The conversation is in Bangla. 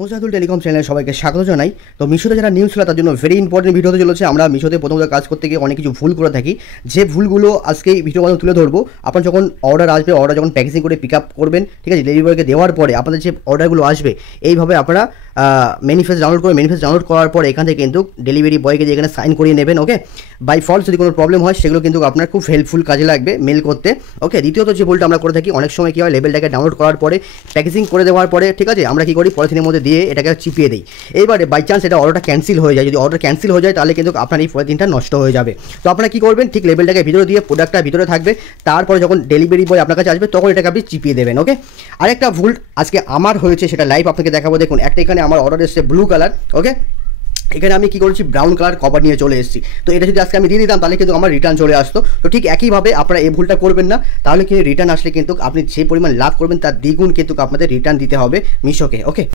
মোজাদুল টেলিকম চ্যানেলে সবাইকে স্বাগত জানাই। তো মিশোতে যারা নিউজ ছিল তার জন্য ভেরি ইম্পর্টেন্ট ভিডিও হতে চলেছে। আমরা মিশোতে প্রথমত কাজ করতে গিয়ে অনেক কিছু ভুল করে থাকি, যে ভুলগুলো আজকে এই ভিডিওর মাধ্যমে তুলে ধরবো। আপনার যখন অর্ডার আসবে, অর্ডার যখন প্যাকেজিং করে পিক আপ করবেন, ঠিক আছে, ডেলিভারি বয়কে দেওয়ার পরে আপনাদের যে অর্ডারগুলো আসবে এইভাবে আপনারা ম্যানিফেস্ট ডাউনলোড করে ম্যানিফেস্ট ডাউনলোড করার পর এখান থেকে কিন্তু ডেলিভারি বয়কে দিয়ে এখানে সাইন করিয়ে নেবেন। ওকে, বাই ফল্ট যদি কোনো প্রবলেম হয় সেগুলো কিন্তু আপনার খুব হেল্পফুল কাজে লাগবে মেল করতে। ওকে, দ্বিতীয়ত যে ভুলটা আমরা করে থাকি, অনেক সময় কী হয়, লেবেলটাকে ডাউনলোড করার পরে প্যাকেজিং করে দেওয়ার পরে, ঠিক আছে, আমরা কী করি, পলিথিনের মধ্যে দিয়ে এটাকে চিপিয়ে দিই। এইবারে বাই চান্স এটা অর্ডারটা ক্যান্সেল হয়ে যায়, যদি অর্ডার ক্যান্সেল হয়ে যায় তাহলে কিন্তু আপনার এই পলিথিনটা নষ্ট হয়ে যাবে। তো আপনারা কী করবেন, ঠিক লেবেলটাকে ভিতরে দিয়ে প্রোডাক্টটা ভিতরে থাকবে, তারপরে যখন ডেলিভারি বয় আপনার কাছে আসবে তখন এটাকে আপনি চিপিয়ে দেবেন। ওকে, আরেকটা ভুল আজকে আমার হয়েছে, সেটা লাইভ আপনাকে দেখাবো। দেখুন, একটা এখানে আমার অর্ডার এসেছে ব্লু কালার। ওকে, এখানে আমি কী করেছি, ব্রাউন কালার কভার নিয়ে চলে এসেছি। তো এটা যদি আজকে আমি দিয়ে দিতাম তাহলে কিন্তু আমার রিটার্ন চলে আসতো। তো ঠিক একইভাবে আপনারা এই ভুলটা করবেন না, তাহলে কিন্তু রিটার্ন আসলে কিন্তু আপনি যে পরিমাণ লাভ করবেন তার দ্বিগুণ কিন্তু আপনাদের রিটার্ন দিতে হবে মিশোকে। ওকে।